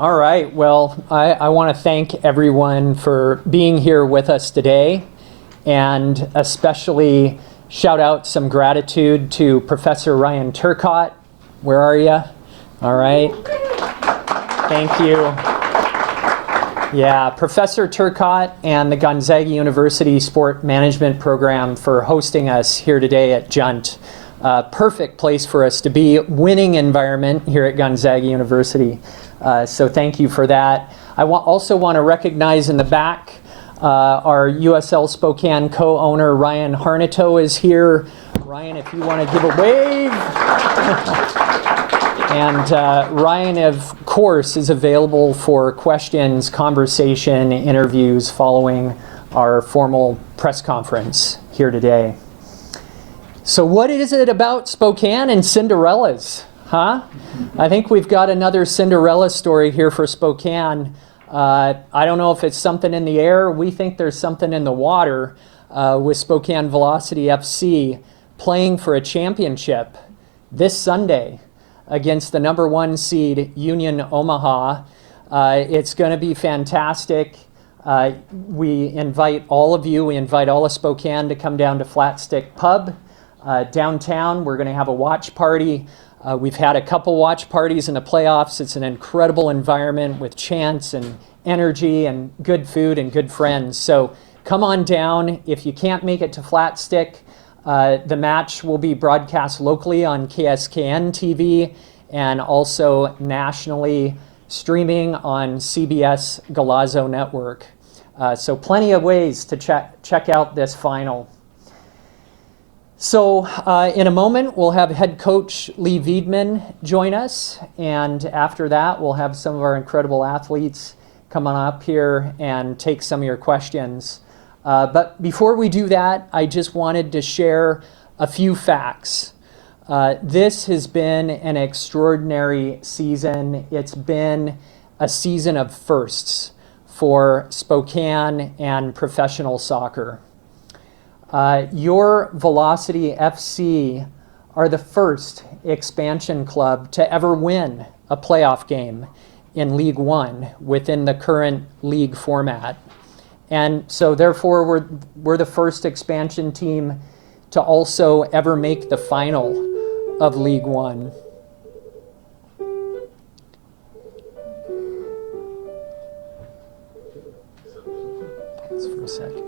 All right, well, I want to thank everyone for being here with us today, and especially shout out some gratitude to Professor Ryan Turcotte. Where are you? All right. Thank you. Yeah, Professor Turcotte and the Gonzaga University Sport Management Program for hosting us here today at Junt. Perfect place for us to be, winning environment here at Gonzaga University. So thank you for that. I also want to recognize in the back our USL Spokane co-owner Ryan Harnito is here. Ryan, if you want to give a wave. And Ryan, of course, is available for questions, conversation, interviews following our formal press conference here today. So what is it about Spokane and Cinderellas, huh? I think we've got another Cinderella story here for Spokane. I don't know if it's something in the air. We think there's something in the water with spokane-velocity-fc playing for a championship this Sunday against the number 1 seed Union Omaha. It's going to be fantastic. We invite all of you, we invite all of Spokane to come down to Flat Stick Pub downtown. We're going to have a watch party. We've had a couple watch parties in the playoffs. It's an incredible environment with chants and energy and good food and good friends. So come on down. If you can't make it to Flat Stick, the match will be broadcast locally on KSKN TV and also nationally streaming on CBS Galazo Network. So plenty of ways to check out this final. So in a moment, we'll have head coach Leigh Veidman join us. And after that, we'll have some of our incredible athletes come on up here and take some of your questions. But before we do that, I just wanted to share a few facts. This has been an extraordinary season. It's been a season of firsts for Spokane and professional soccer. Your Velocity FC are the first expansion club to ever win a playoff game in League One within the current league format. And so therefore, we're the first expansion team to also ever make the final of League One. Pause for a second.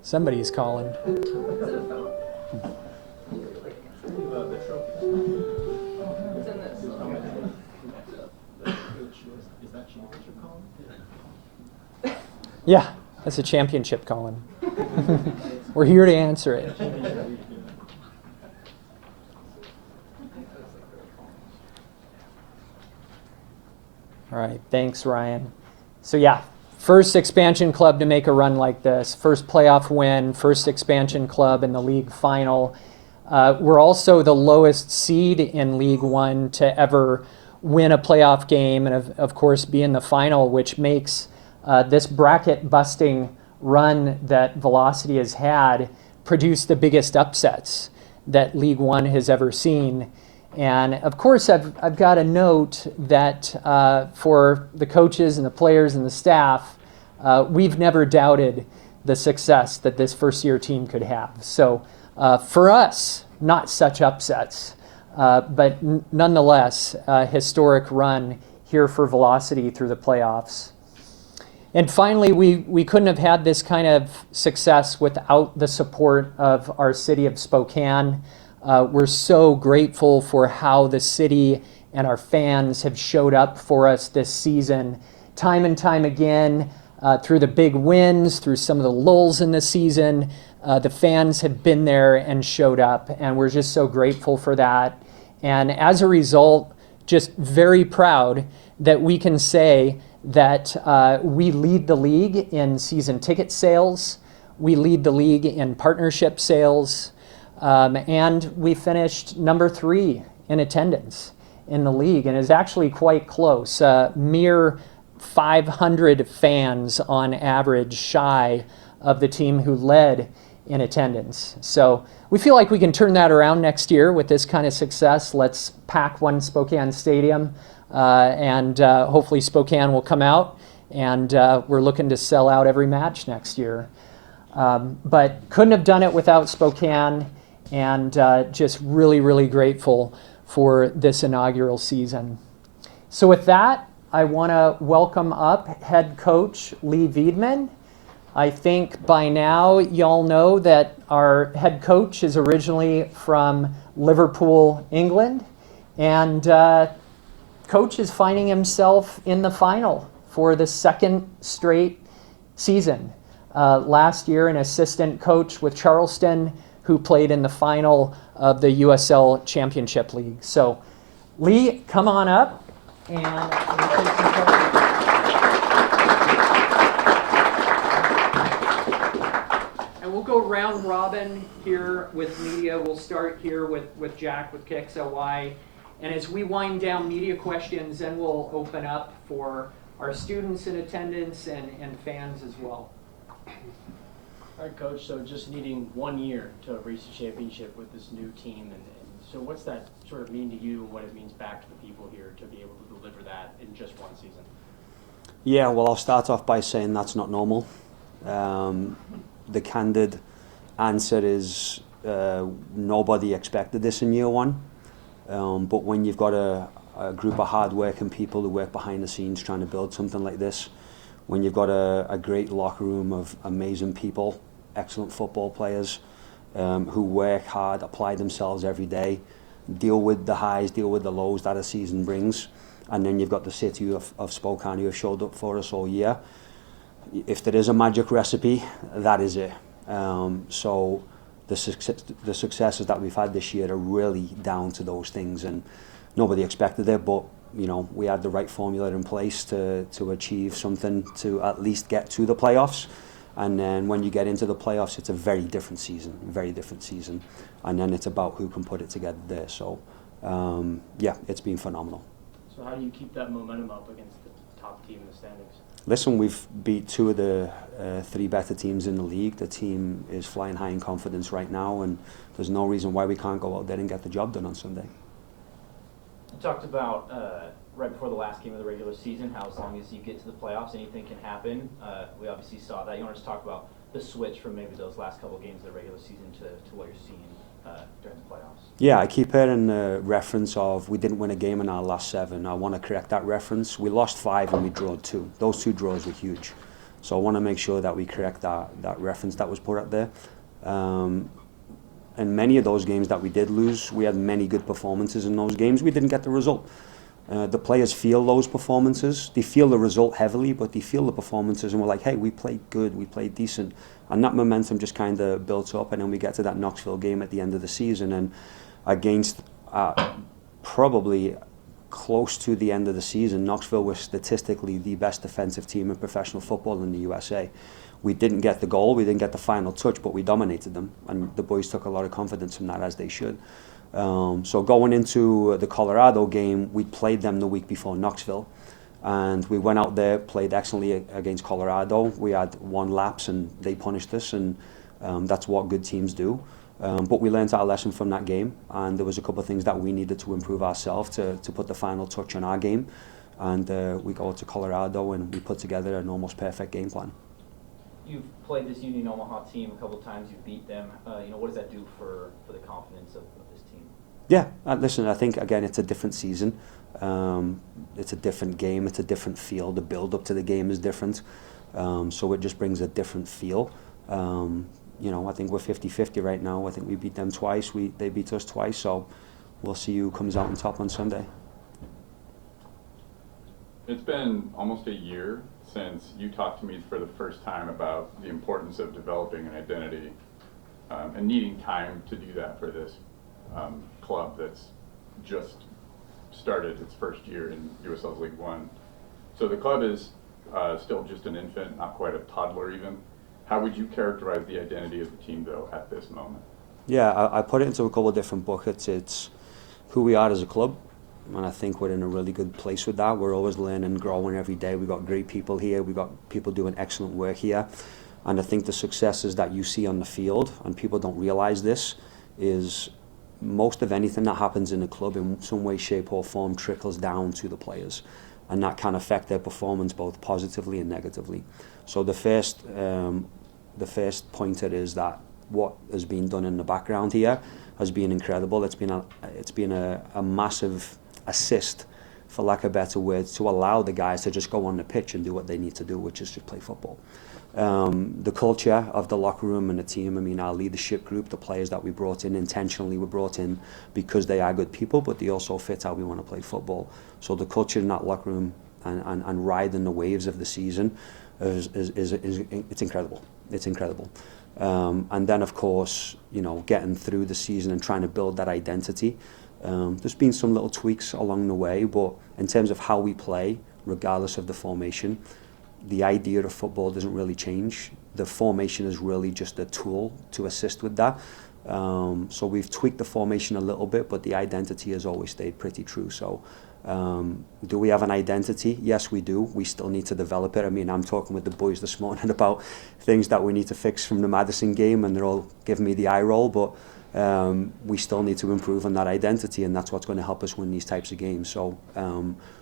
Somebody's calling. Yeah, that's a championship calling. We're here to answer it. All right, thanks, Ryan. So yeah, first expansion club to make a run like this, first playoff win, first expansion club in the league final. We're also the lowest seed in League One to ever win a playoff game and of course be in the final, which makes this bracket-busting run that Velocity has had produce the biggest upsets that League One has ever seen. And of course, I've got to note that for the coaches and the players and the staff, we've never doubted the success that this first-year team could have. So for us, not such upsets, but nonetheless, a historic run here for Velocity through the playoffs. And finally, we couldn't have had this kind of success without the support of our city of Spokane. We're so grateful for how the city and our fans have showed up for us this season, time and time again, through the big wins, through some of the lulls in the season. The fans have been there and showed up, and we're just so grateful for that. And as a result, just very proud that we can say that we lead the league in season ticket sales, we lead the league in partnership sales, and we finished number 3 in attendance in the league, and is actually quite close, mere 500 fans on average shy of the team who led in attendance. So we feel like we can turn that around next year with this kind of success. Let's pack one Spokane stadium, and hopefully Spokane will come out, and we're looking to sell out every match next year. But couldn't have done it without Spokane, and just really, really grateful for this inaugural season. So with that, I want to welcome up head coach Leigh Veidman. I think by now y'all know that our head coach is originally from Liverpool, England, and coach is finding himself in the final for the second straight season. Last year, an assistant coach with Charleston who played in the final of the USL Championship League. So, Leigh, come on up, and we'll take some questions. And we'll go round robin here with media. We'll start here with Jack with KXLY. And as we wind down media questions, then we'll open up for our students in attendance and fans as well. All right, Coach, so just needing 1 year to reach the championship with this new team, and so what's that sort of mean to you and what it means back to the people here to be able to deliver that in just one season? Yeah, well, I'll start off by saying that's not normal. The candid answer is nobody expected this in year one, but when you've got a group of hard-working people who work behind the scenes trying to build something like this, when you've got a great locker room of amazing people, excellent football players who work hard, apply themselves every day, deal with the highs, deal with the lows that a season brings, and then you've got the city of Spokane who have showed up for us all year. If there is a magic recipe, that is it. So the successes that we've had this year are really down to those things, and nobody expected it, but you know, we had the right formula in place to achieve something to at least get to the playoffs. And then when you get into the playoffs, it's a very different season. And then it's about who can put it together there. So, yeah, it's been phenomenal. So how do you keep that momentum up against the top team in the standings? Listen, we've beat two of the three better teams in the league. The team is flying high in confidence right now, and there's no reason why we can't go out there and get the job done on Sunday. You talked about right before the last game of the regular season, how as long as you get to the playoffs, anything can happen. We obviously saw that. You want to just talk about the switch from maybe those last couple of games of the regular season to what you're seeing during the playoffs? Yeah, I keep hearing the reference of we didn't win a game in our last 7. I want to correct that reference. We lost 5 and we drew 2. Those 2 draws were huge. So I want to make sure that we correct that reference that was put out there. And many of those games that we did lose, we had many good performances in those games. We didn't get the result. The players feel those performances. They feel the result heavily, but they feel the performances, and we're like, hey, we played good, we played decent. And that momentum just kind of built up, and then we get to that Knoxville game at the end of the season, and against probably close to the end of the season, Knoxville was statistically the best defensive team in professional football in the USA. We didn't get the goal, we didn't get the final touch, but we dominated them, and the boys took a lot of confidence from that, as they should. So going into the Colorado game, we played them the week before Knoxville, and we went out there, played excellently against Colorado. We had 1 lapse and they punished us, and that's what good teams do. But we learned our lesson from that game, and there was a couple of things that we needed to improve ourselves to put the final touch on our game. And we go to Colorado and we put together an almost perfect game plan. You've played this Union Omaha team a couple of times. You've beat them. What does that do for the confidence of this team? Yeah, listen, I think, again, it's a different season. It's a different game. It's a different feel. The build-up to the game is different. So it just brings a different feel. I think we're 50-50 right now. I think we beat them twice. They beat us twice. So we'll see who comes out on top on Sunday. It's been almost a year since you talked to me for the first time about the importance of developing an identity and needing time to do that for this club that's just started its first year in USL League One. So the club is still just an infant, not quite a toddler even. How would you characterize the identity of the team, though, at this moment? Yeah, I put it into a couple of different buckets. It's who we are as a club, and I think we're in a really good place with that. We're always learning and growing every day. We've got great people here. We've got people doing excellent work here. And I think the successes that you see on the field, and people don't realize this, is most of anything that happens in a club in some way, shape or form trickles down to the players, and that can affect their performance both positively and negatively. So the first pointer is that what has been done in the background here has been incredible. It's been a massive assist, for lack of better words, to allow the guys to just go on the pitch and do what they need to do, which is just play football. The culture of the locker room and the team, I mean, our leadership group, the players that we brought in intentionally were brought in because they are good people, but they also fit how we want to play football. So the culture in that locker room and riding the waves of the season is it's incredible. It's incredible. And then, of course, you know, getting through the season and trying to build that identity. There's been some little tweaks along the way, but in terms of how we play, regardless of the formation, the idea of football doesn't really change. The formation is really just a tool to assist with that. So we've tweaked the formation a little bit, but the identity has always stayed pretty true. So do we have an identity? Yes, we do. We still need to develop it. I mean, I'm talking with the boys this morning about things that we need to fix from the Madison game, and they're all giving me the eye roll, but we still need to improve on that identity, and that's what's going to help us win these types of games. So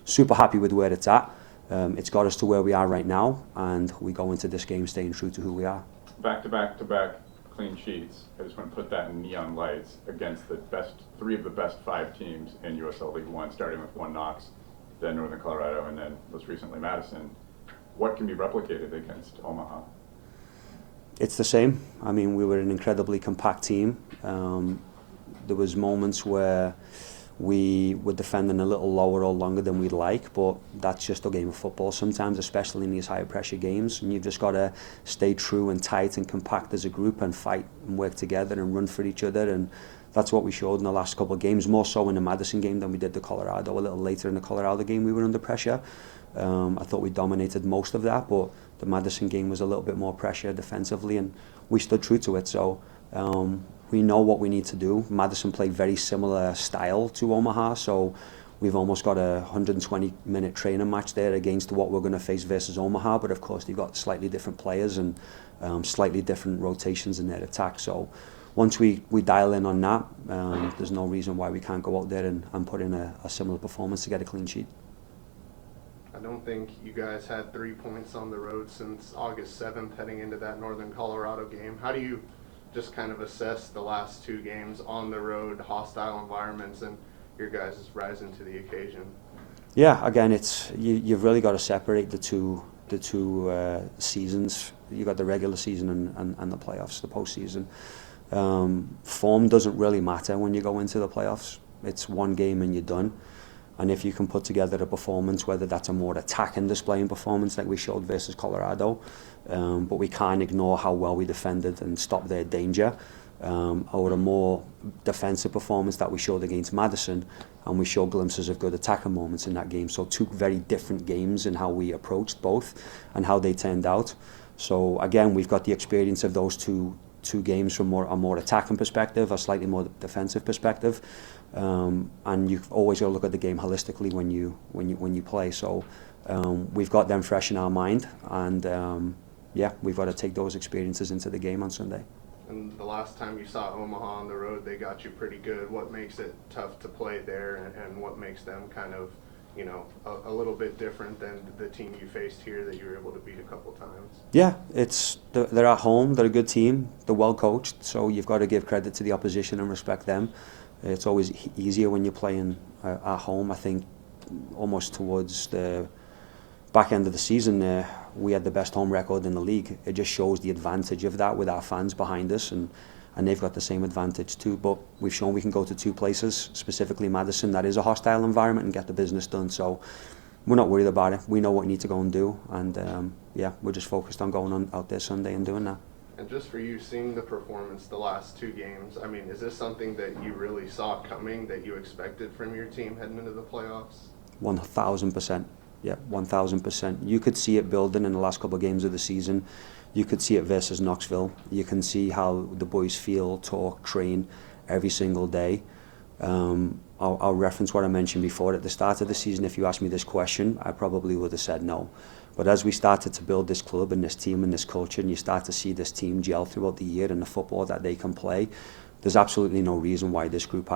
super happy with where it's at. It's got us to where we are right now, and we go into this game staying true to who we are. Back-to-back clean sheets. I just want to put that in neon lights against three of the best 5 teams in USL League One, starting with one Knox, then Northern Colorado, and then most recently Madison. What can be replicated against Omaha? It's the same. I mean, we were an incredibly compact team. There was moments where we were defending a little lower or longer than we'd like, but that's just a game of football sometimes, especially in these higher pressure games, and you've just got to stay true and tight and compact as a group and fight and work together and run for each other, and that's what we showed in the last couple of games, more so in the Madison game than we did the Colorado. A little later in the Colorado game we were under pressure. I thought we dominated most of that, but the Madison game was a little bit more pressure defensively, and we stood true to it. So we know what we need to do. Madison played very similar style to Omaha, so we've almost got a 120-minute training match there against what we're going to face versus Omaha, but of course they've got slightly different players and slightly different rotations in their attack. So once we dial in on that, there's no reason why we can't go out there and put in a similar performance to get a clean sheet. I don't think you guys had 3 points on the road since August 7th heading into that Northern Colorado game. How do you just kind of assess the last 2 games on the road, hostile environments, and your guys rising to the occasion? Yeah, again, you've really got to separate the two seasons. You've got the regular season and the playoffs, the postseason. Form doesn't really matter when you go into the playoffs. It's one game and you're done. And if you can put together a performance, whether that's a more attacking displaying performance like we showed versus Colorado, but we can't ignore how well we defended and stopped their danger, or a more defensive performance that we showed against Madison, and we showed glimpses of good attacking moments in that game. So 2 very different games in how we approached both and how they turned out. So again, we've got the experience of those two games from a more attacking perspective, a slightly more defensive perspective, and you've always got to look at the game holistically when you play. So we've got them fresh in our mind, and yeah, we've got to take those experiences into the game on Sunday. And the last time you saw Omaha on the road, they got you pretty good. What makes it tough to play there, and what makes them kind of, you know, a little bit different than the team you faced here that you were able to beat a couple times? Yeah, they're at home, they're a good team, they're well coached, so you've got to give credit to the opposition and respect them. It's always easier when you're playing at home. I think almost towards the back end of the season, we had the best home record in the league. It just shows the advantage of that with our fans behind us, and they've got the same advantage too. But we've shown we can go to 2 places, specifically Madison, that is a hostile environment, and get the business done. So we're not worried about it. We know what we need to go and do, and yeah, we're just focused on going on out there Sunday and doing that. And just for you, seeing the performance the last 2 games, I mean, is this something that you really saw coming, that you expected from your team heading into the playoffs? 1,000%. Yeah, 1,000%. You could see it building in the last couple of games of the season. You could see it versus Knoxville. You can see how the boys feel, talk, train every single day. I'll reference what I mentioned before. At the start of the season, if you asked me this question, I probably would have said no. But as we started to build this club and this team and this culture, and you start to see this team gel throughout the year and the football that they can play, there's absolutely no reason why this group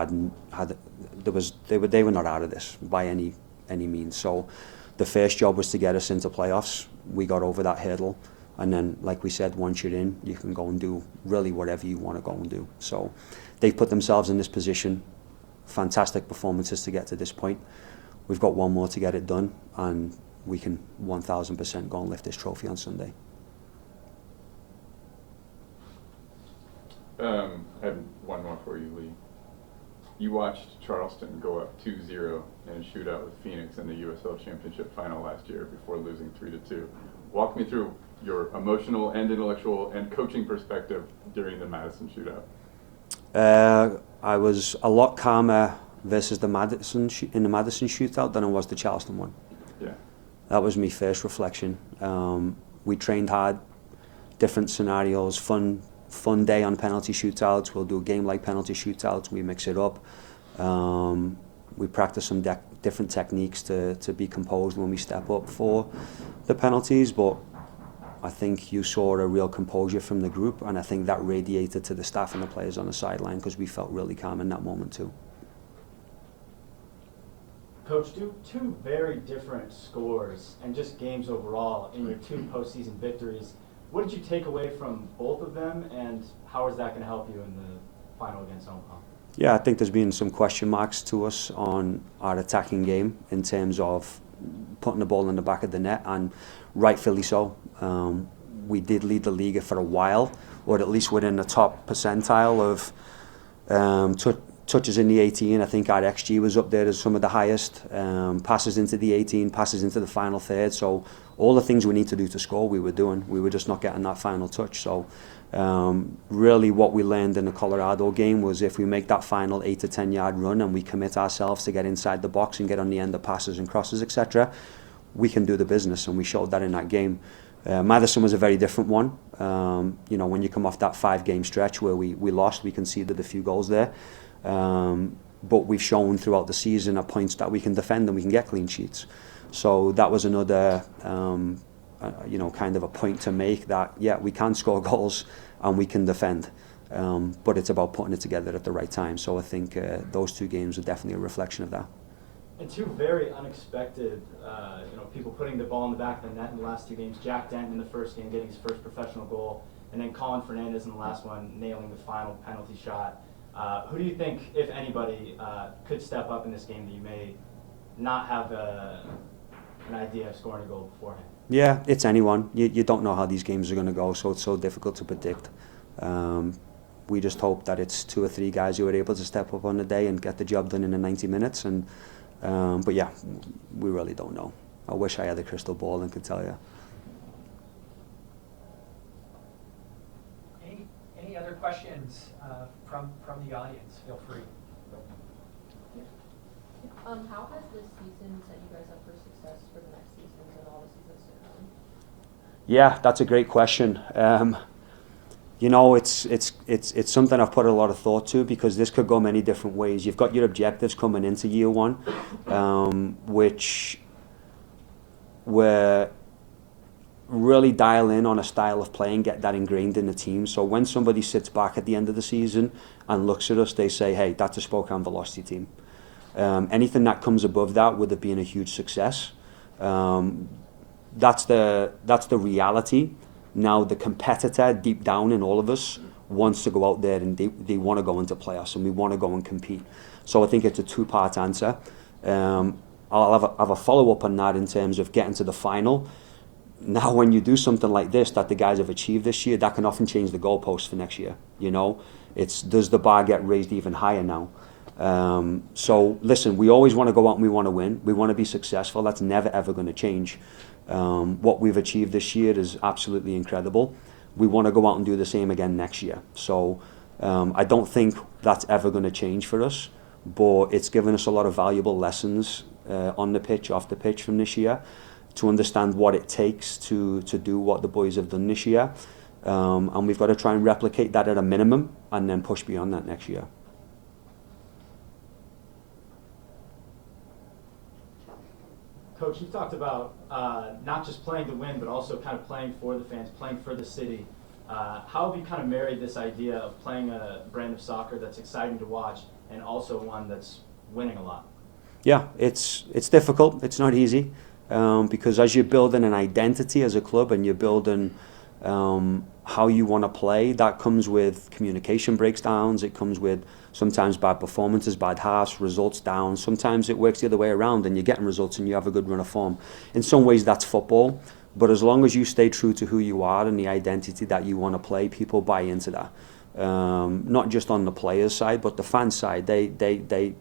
they were not out of this by any means. So the first job was to get us into playoffs. We got over that hurdle, and then, like we said, once you're in, you can go and do really whatever you want to go and do. So they've put themselves in this position. Fantastic performances to get to this point. We've got one more to get it done, and we can 1,000% go and lift this trophy on Sunday. I have one more for you, Lee. You watched Charleston go up 2-0 in a shootout with Phoenix in the USL Championship final last year before losing 3-2. Walk me through your emotional and intellectual and coaching perspective during the Madison shootout. I was a lot calmer versus the Madison shootout than I was the Charleston one. Yeah. That was my first reflection. We trained hard, different scenarios, fun day on penalty shootouts. We'll do a game like penalty shootouts. We mix it up. We practice some different techniques to be composed when we step up for the penalties. But I think you saw a real composure from the group, and I think that radiated to the staff and the players on the sideline because we felt really calm in that moment too. Coach, two very different scores and just games overall in your two postseason victories. What did you take away from both of them, and how is that going to help you in the final against Omaha? Yeah, I think there's been some question marks to us on our attacking game in terms of putting the ball in the back of the net, and rightfully so. We did lead the league for a while, or at least within the top percentile of touches in the 18. I think our XG was up there as some of the highest. Passes into the 18, passes into the final third. So all the things we need to do to score, we were doing. We were just not getting that final touch. So really what we learned in the Colorado game was if we make that final 8 to 10 yard run and we commit ourselves to get inside the box and get on the end of passes and crosses, etc., we can do the business, and we showed that in that game. Madison was a very different one. When you come off that 5-game stretch where we lost, we conceded a few goals there. But we've shown throughout the season at points that we can defend and we can get clean sheets. So that was another, kind of a point to make that, yeah, we can score goals and we can defend. But it's about putting it together at the right time. So I think those two games are definitely a reflection of that. And two very unexpected, people putting the ball in the back of the net in the last two games. Jack Denton in the first game getting his first professional goal, and then Collin Fernandez in the last one nailing the final penalty shot. Who do you think, if anybody, could step up in this game that you may not have an idea of scoring a goal beforehand? Yeah, it's anyone. You don't know how these games are going to go, so it's so difficult to predict. We just hope that it's 2 or 3 guys who are able to step up on the day and get the job done in the 90 minutes. But yeah, we really don't know. I wish I had a crystal ball and could tell you. Any other questions from the audience? Feel free. How has this season set you guys up for success for the next seasons and all the seasons to come? Yeah, that's a great question. It's something I've put a lot of thought to, because this could go many different ways. You've got your objectives coming into year one, which were really dial in on a style of play and get that ingrained in the team. So when somebody sits back at the end of the season and looks at us, they say, hey, that's a Spokane-Velocity team. Anything that comes above that would have been a huge success. That's the reality. Now the competitor deep down in all of us wants to go out there and they want to go into playoffs, and we want to go and compete. So I think it's a 2-part answer. I'll have a follow-up on that in terms of getting to the final. Now when you do something like this that the guys have achieved this year, that can often change the goalposts for next year. Does the bar get raised even higher now? So listen, we always want to go out and we want to win. We want to be successful. That's never ever going to change. What we've achieved this year is absolutely incredible. We want to go out and do the same again next year. So I don't think that's ever going to change for us, but it's given us a lot of valuable lessons on the pitch, off the pitch from this year, to understand what it takes to do what the boys have done this year. And we've got to try and replicate that at a minimum and then push beyond that next year. Coach, you talked about not just playing to win, but also kind of playing for the fans, playing for the city. How have you kind of married this idea of playing a brand of soccer that's exciting to watch and also one that's winning a lot? Yeah, it's difficult. It's not easy because as you're building an identity as a club and you're building how you want to play, that comes with communication breakdowns. It comes with sometimes bad performances, bad halves, results down. Sometimes it works the other way around and you're getting results and you have a good run of form. In some ways that's football, but as long as you stay true to who you are and the identity that you want to play, people buy into that. Not just on the players' side, but the fan side. They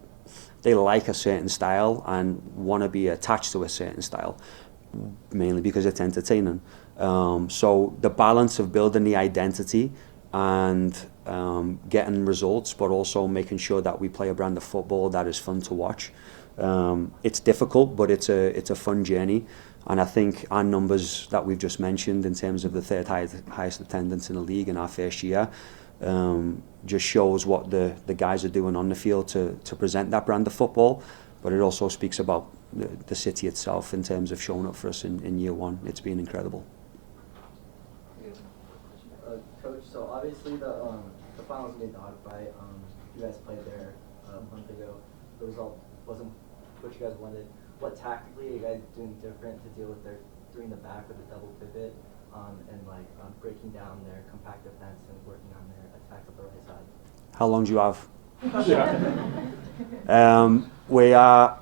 like a certain style and want to be attached to a certain style, mainly because it's entertaining. So the balance of building the identity and getting results, but also making sure that we play a brand of football that is fun to watch. It's difficult, but it's a fun journey. And I think our numbers that we've just mentioned in terms of the third highest attendance in the league in our first year just shows what the guys are doing on the field to present that brand of football. But it also speaks about the city itself in terms of showing up for us in year one. It's been incredible. Coach, so obviously the finals made dogfight. You guys played there a month ago. The result wasn't what you guys wanted. What tactically are you guys doing different to deal with their three in the back with a double pivot and breaking down their compact defense and working on their attacks up the right side? How long do you have? We are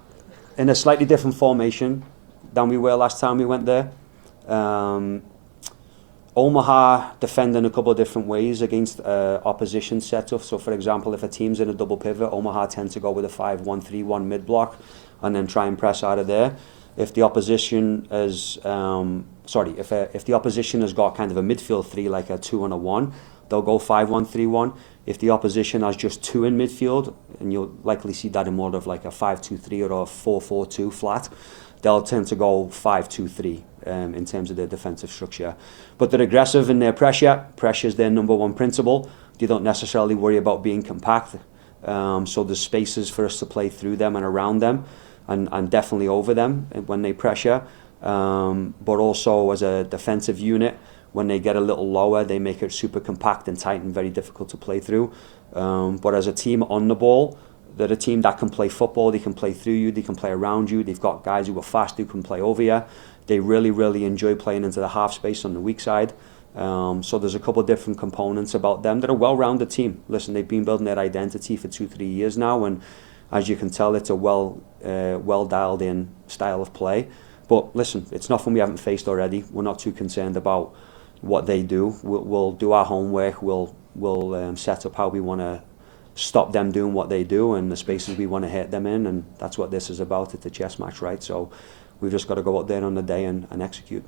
in a slightly different formation than we were last time we went there. Omaha defend in a couple of different ways against opposition setup. So for example, if a team's in a double pivot, Omaha tend to go with a 5-1-3-1 mid block and then try and press out of there. If the opposition is if the opposition has got kind of a midfield three, like a 2 and a 1, they'll go 5-1-3-1. If the opposition has just 2 in midfield, and you'll likely see that in more of like a 5-2-3 or a 4-4-2 flat, they'll tend to go 5-2-3 in terms of their defensive structure. But they're aggressive in their pressure. Pressure is their number one principle. They don't necessarily worry about being compact. So there's spaces for us to play through them and around them and definitely over them when they pressure. But also as a defensive unit, when they get a little lower, they make it super compact and tight and very difficult to play through. But as a team on the ball, they're a team that can play football. They can play through you. They can play around you. They've got guys who are fast who can play over you. They really, really enjoy playing into the half space on the weak side. So there's a couple of different components about them. They're a well-rounded team. Listen, they've been building their identity for 2-3 years now, and as you can tell, it's a well dialed in style of play. But listen, it's nothing we haven't faced already. We're not too concerned about what they do. We'll do our homework. We'll set up how we want to stop them doing what they do and the spaces we want to hit them in, and that's what this is about. It's a chess match, right? So we've just got to go out there on the day and execute.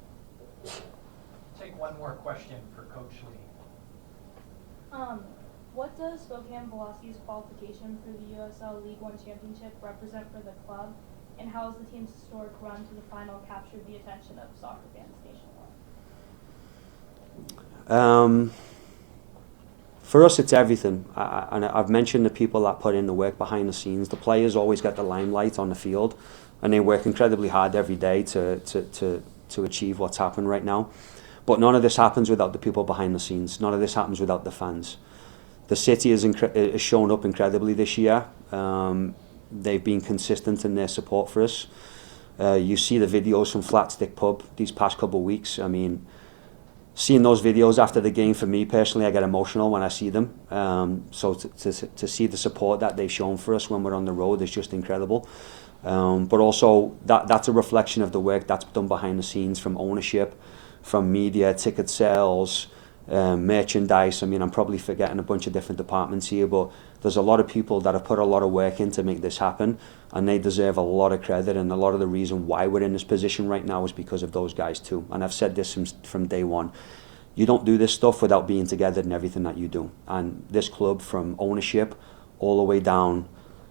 Take one more question for Coach Leigh. What does Spokane-Velocity's qualification for the USL League One Championship represent for the club, and how has the team's historic run to the final captured the attention of soccer fans nationwide? For us, it's everything. And I've mentioned the people that put in the work behind the scenes. The players always get the limelight on the field, and they work incredibly hard every day to achieve what's happened right now. But none of this happens without the people behind the scenes. None of this happens without the fans. The city has shown up incredibly this year. They've been consistent in their support for us. You see the videos from Flat Stick Pub these past couple of weeks. I mean, seeing those videos after the game, for me personally, I get emotional when I see them. So to see the support that they've shown for us when we're on the road is just incredible. But also that's a reflection of the work that's done behind the scenes from ownership, from media, ticket sales, merchandise. I mean, I'm probably forgetting a bunch of different departments here, but there's a lot of people that have put a lot of work in to make this happen, and they deserve a lot of credit, and a lot of the reason why we're in this position right now is because of those guys too. And I've said this from day one. You don't do this stuff without being together in everything that you do. And this club, from ownership all the way down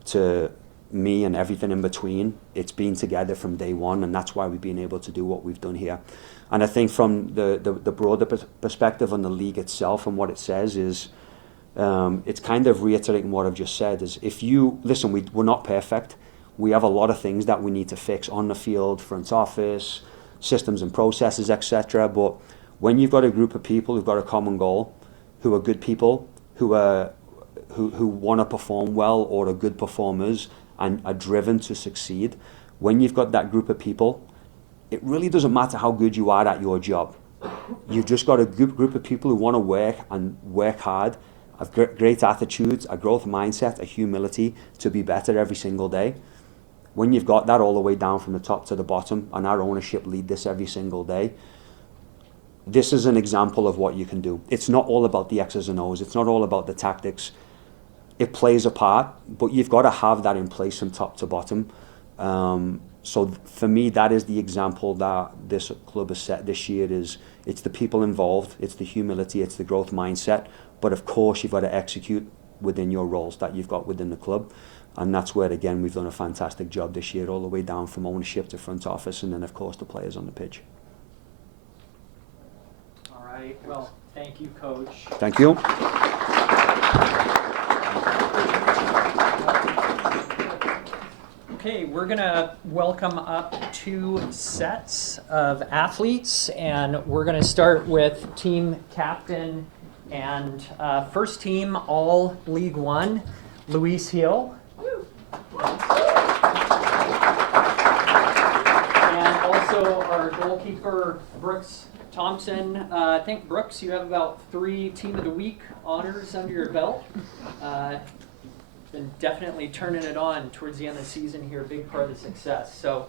to me and everything in between, it's been together from day one, and that's why we've been able to do what we've done here. And I think from the broader perspective on the league itself and what it says is, it's kind of reiterating what I've just said, is if you, listen, we're not perfect. We have a lot of things that we need to fix on the field, front office, systems and processes, etc. But When you've got a group of people who've got a common goal, who are good people, who want to perform well or are good performers and are driven to succeed, when you've got that group of people, it really doesn't matter how good you are at your job. You've just got a group of people who want to work and work hard, have great attitudes, a growth mindset, a humility to be better every single day. When you've got that all the way down from the top to the bottom, and our ownership lead this every single day, this is an example of what you can do. It's not all about the X's and O's. It's not all about the tactics. It plays a part, but you've got to have that in place from top to bottom. So for me, that is the example that this club has set this year. It's the people involved, it's the humility, it's the growth mindset. But of course, you've got to execute within your roles that you've got within the club. And that's where, again, we've done a fantastic job this year, all the way down from ownership to front office, and then, of course, the players on the pitch. All right. Well, thank you, Coach. Thank you. Okay, we're going to welcome up 2 sets of athletes, and we're going to start with team captain and first team all League One, Luis Gil. And also our goalkeeper, Brooks Thompson. I think, Brooks, you have about 3 Team of the Week honors under your belt. Been definitely turning it on towards the end of the season here, big part of the success. So,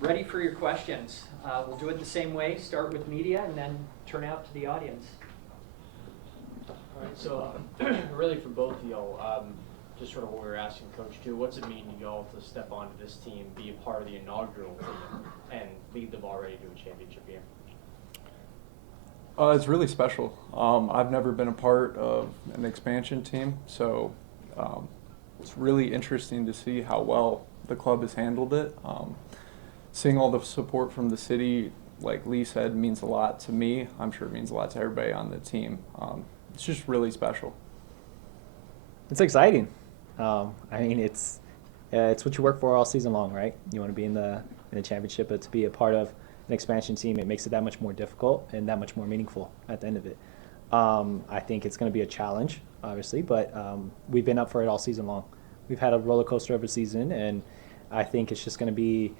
ready for your questions. We'll do it the same way, start with media and then turn out to the audience. All right, so really for both of y'all, just sort of what we were asking Coach too, what's it mean to y'all to step onto this team, be a part of the inaugural team, and lead them already to a championship game? It's really special. I've never been a part of an expansion team, so it's really interesting to see how well the club has handled it. Seeing all the support from the city, like Lee said, means a lot to me. I'm sure it means a lot to everybody on the team. It's just really special. It's exciting. I mean, it's what you work for all season long, right? You want to be in the championship, but to be a part of an expansion team, it makes it that much more difficult and that much more meaningful at the end of it. I think it's going to be a challenge, obviously, but we've been up for it all season long. We've had a roller coaster of a season, and I think it's just going to be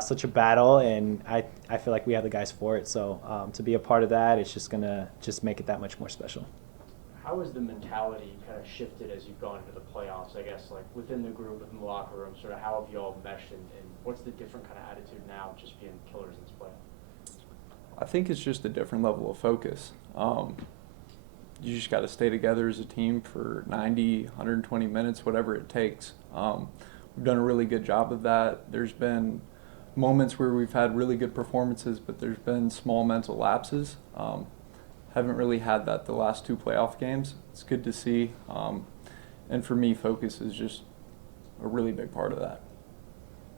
such a battle, and I feel like we have the guys for it. So to be a part of that, it's just going to make it that much more special. How has the mentality kind of shifted as you've gone into the playoffs, I guess, like within the group, within the locker room, sort of how have you all meshed, and what's the different kind of attitude now just being killers in this play? I think it's just a different level of focus. You just got to stay together as a team for 90, 120 minutes, whatever it takes. We've done a really good job of that. There's been moments where we've had really good performances, but there's been small mental lapses. Haven't really had that the last 2 playoff games. It's good to see. And for me, focus is just a really big part of that.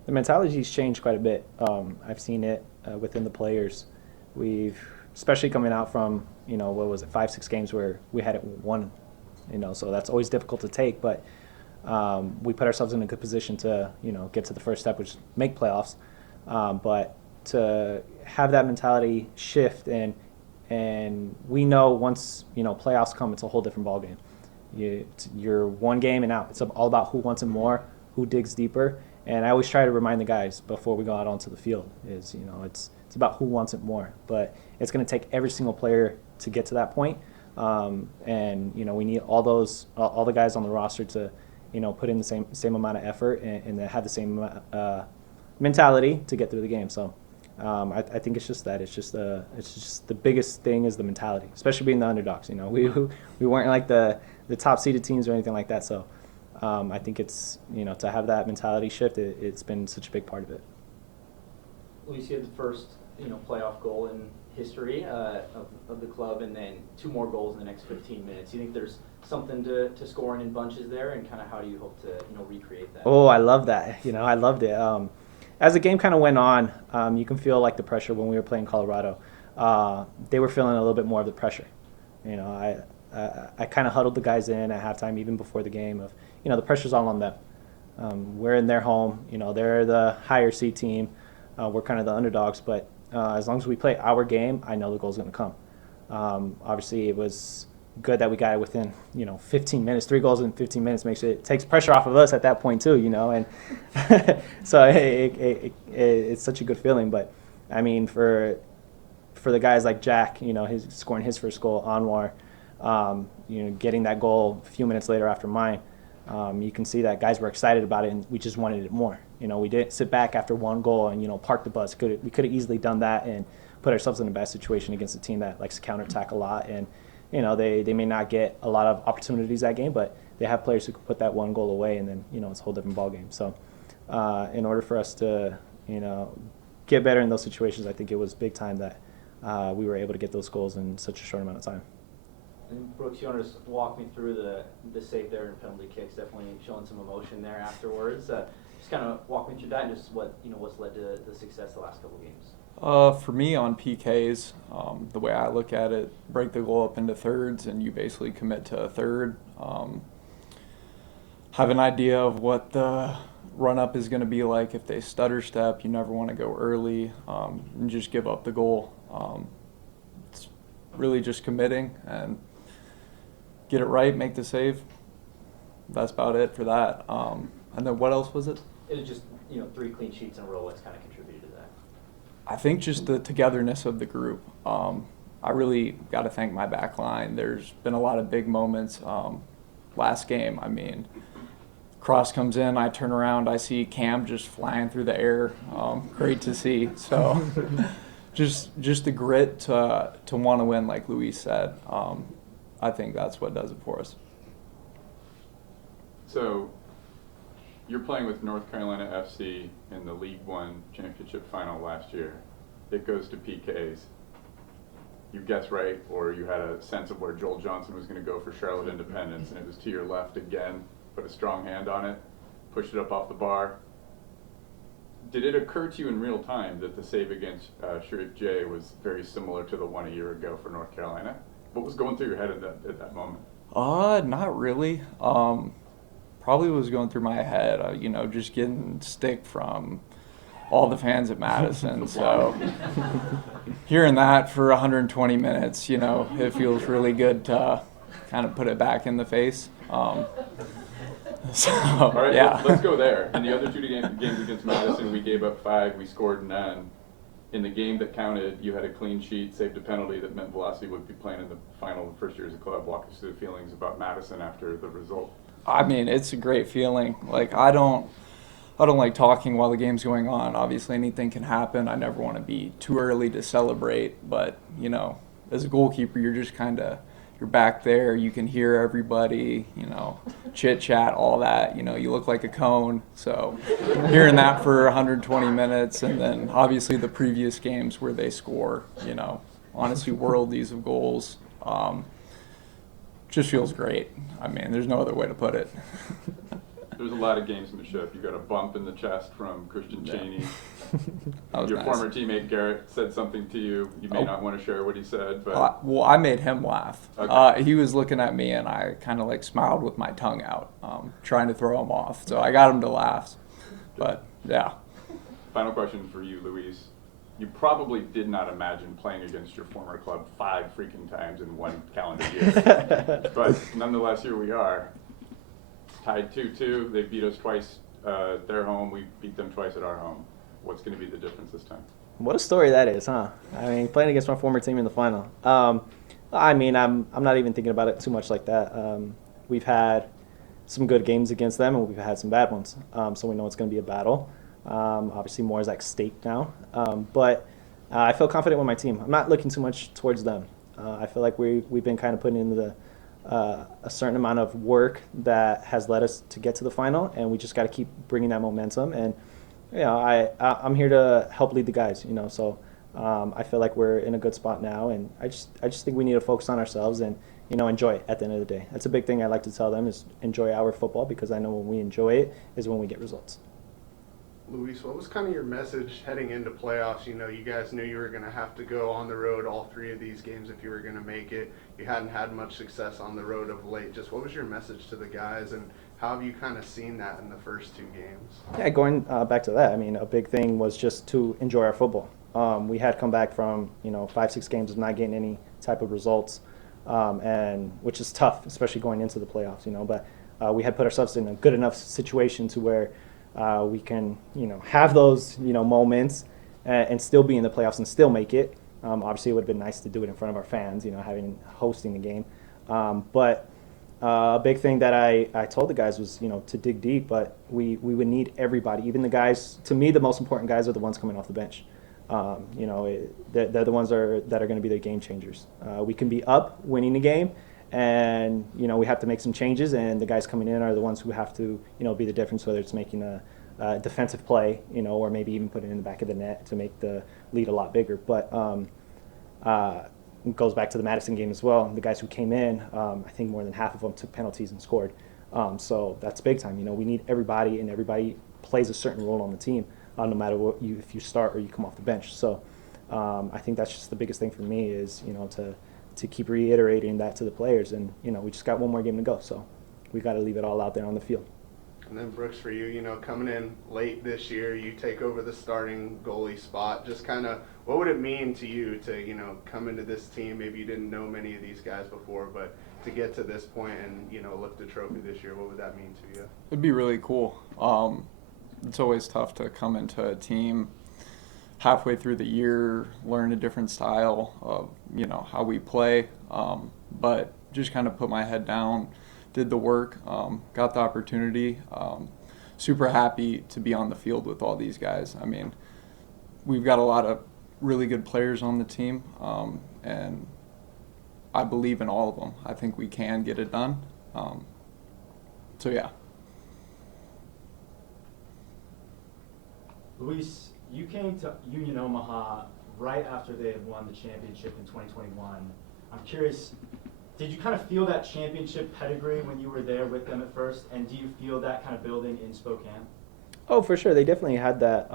The mentality's changed quite a bit. I've seen it within the players. Especially coming out from, 5-6 games where we hadn't won, so that's always difficult to take, but we put ourselves in a good position to, get to the first step, which is make playoffs. But to have that mentality shift, and we know once, playoffs come, it's a whole different ballgame. You're one game and out. It's all about who wants it more, who digs deeper. And I always try to remind the guys before we go out onto the field is, it's about who wants it more. But it's going to take every single player to get to that point. And, we need all the guys on the roster to, put in the same amount of effort and have the same mentality to get through the game. So I think it's just that. It's just the biggest thing is the mentality, especially being the underdogs. We weren't like the top seeded teams or anything like that. So I think it's, to have that mentality shift, it's been such a big part of it. Luis, you had the first, playoff goal in history of the club, and then 2 more goals in the next 15 minutes. Do you think there's something to scoring in bunches there, and kind of how do you hope to, recreate that? Oh, I love that. I loved it. As the game kind of went on, you can feel like the pressure when we were playing Colorado. They were feeling a little bit more of the pressure. I kind of huddled the guys in at halftime, even before the game, of, the pressure's all on them. We're in their home. They're the higher seed team. We're kind of the underdogs, but as long as we play our game, I know the goal's going to come. Obviously, it was good that we got it within 15 minutes. 3 goals in 15 minutes takes pressure off of us at that point too, and so it's such a good feeling. But I mean, for the guys like Jack, he's scoring his first goal, Anwar, getting that goal a few minutes later after mine. You can see that guys were excited about it, and we just wanted it more. We didn't sit back after 1 goal and park the bus. We could have easily done that and put ourselves in a bad situation against a team that likes to counterattack a lot. And they may not get a lot of opportunities that game, but they have players who can put that 1 goal away, and then it's a whole different ballgame. So in order for us to get better in those situations, I think it was big time that we were able to get those goals in such a short amount of time. And Brooks, you want to just walk me through the save there and penalty kicks? Definitely showing some emotion there afterwards. Just kind of walk me through that and just what's led to the success the last couple of games. For me on PKs, the way I look at it, break the goal up into thirds, and you basically commit to a third. Have an idea of what the run-up is going to be like. If they stutter step, you never want to go early and just give up the goal. It's really just committing and get it right, make the save. That's about it for that. And then what else was it? It was just 3 clean sheets in a row. What's kind of contributed to that? I think just the togetherness of the group. I really got to thank my back line. There's been a lot of big moments. Last game, I mean, cross comes in, I turn around, I see Cam just flying through the air. Great to see. So just the grit to want to win, like Luis said. I think that's what does it for us. So you're playing with North Carolina FC in the League One Championship Final last year. It goes to PKs. You guessed right, or you had a sense of where Joel Johnson was going to go for Charlotte Independence, and it was to your left again. Put a strong hand on it, pushed it up off the bar. Did it occur to you in real time that the save against Sharif J was very similar to the one a year ago for North Carolina? What was going through your head at that moment? Not really. Probably was going through my head, just getting stick from all the fans at Madison. So hearing that for 120 minutes, it feels really good to kind of put it back in the face. So, all right, yeah. let's go there. In the other 2 games against Madison, we gave up 5, we scored none. In the game that counted, you had a clean sheet, saved a penalty that meant Velocity would be playing in the final the first year as a club. Walk us through the feelings about Madison after the result. I mean, it's a great feeling. Like, I don't like talking while the game's going on. Obviously, anything can happen. I never want to be too early to celebrate. But, as a goalkeeper, you're just you're back there. You can hear everybody, chit-chat, all that. You look like a cone. So hearing that for 120 minutes, and then obviously the previous games where they score, honestly, worldies of goals. Just feels great. I mean, there's no other way to put it. There's a lot of gamesmanship. You got a bump in the chest from Christian Cheney. Your nice. former teammate Garrett said something to you. You may not want to share what he said, but well, I made him laugh. Okay. He was looking at me, and I kind of smiled with my tongue out, trying to throw him off. So I got him to laugh. But yeah. Final question for you, Luis. You probably did not imagine playing against your former club 5 freaking times in 1 calendar year. But nonetheless, here we are. Tied 2-2. They beat us twice at their home. We beat them twice at our home. What's going to be the difference this time? What a story that is, huh? I mean, playing against my former team in the final. I mean, I'm not even thinking about it too much like that. We've had some good games against them, and we've had some bad ones. So we know it's going to be a battle. Obviously, more is at stake now. But I feel confident with my team. I'm not looking too much towards them. I feel like we've been kind of putting in a certain amount of work that has led us to get to the final, and we just got to keep bringing that momentum. And I'm here to help lead the guys. So I feel like we're in a good spot now, and I just think we need to focus on ourselves and enjoy it at the end of the day. That's a big thing I like to tell them is enjoy our football, because I know when we enjoy it is when we get results. Luis, what was kind of your message heading into playoffs? You guys knew you were going to have to go on the road all 3 of these games if you were going to make it. You hadn't had much success on the road of late. Just what was your message to the guys, and how have you kind of seen that in the first 2 games? Yeah, going back to that, I mean, a big thing was just to enjoy our football. We had come back from 5-6 games of not getting any type of results, and which is tough, especially going into the playoffs. But we had put ourselves in a good enough situation to where we can have those moments and still be in the playoffs and still make it. Obviously, it would have been nice to do it in front of our fans, hosting the game. But a big thing that I told the guys was, to dig deep, but we would need everybody, even the guys. To me, the most important guys are the ones coming off the bench. They're the ones that are going to be the game changers. We can be up winning the game, and we have to make some changes, and the guys coming in are the ones who have to be the difference, whether it's making a defensive play, or maybe even putting it in the back of the net to make the lead a lot bigger. But it goes back to the Madison game as well. The guys who came in, I think more than half of them took penalties and scored. So that's big time. We need everybody, and everybody plays a certain role on the team, no matter if you start or you come off the bench. So I think that's just the biggest thing for me is to keep reiterating that to the players. And we just got one more game to go, so we got to leave it all out there on the field. And then Brooks, for you, coming in late this year, you take over the starting goalie spot. Just kind of, what would it mean to you to, come into this team? Maybe you didn't know many of these guys before, but to get to this point and, lift the trophy this year, what would that mean to you? It'd be really cool. It's always tough to come into a team halfway through the year, learn a different style of, how we play, but just kind of put my head down, did the work, got the opportunity. Super happy to be on the field with all these guys. I mean, we've got a lot of really good players on the team, and I believe in all of them. I think we can get it done. So, yeah. Luis, you came to Union Omaha right after they had won the championship in 2021. I'm curious, did you kind of feel that championship pedigree when you were there with them at first, and do you feel that kind of building in Spokane? Oh, for sure. They definitely had that,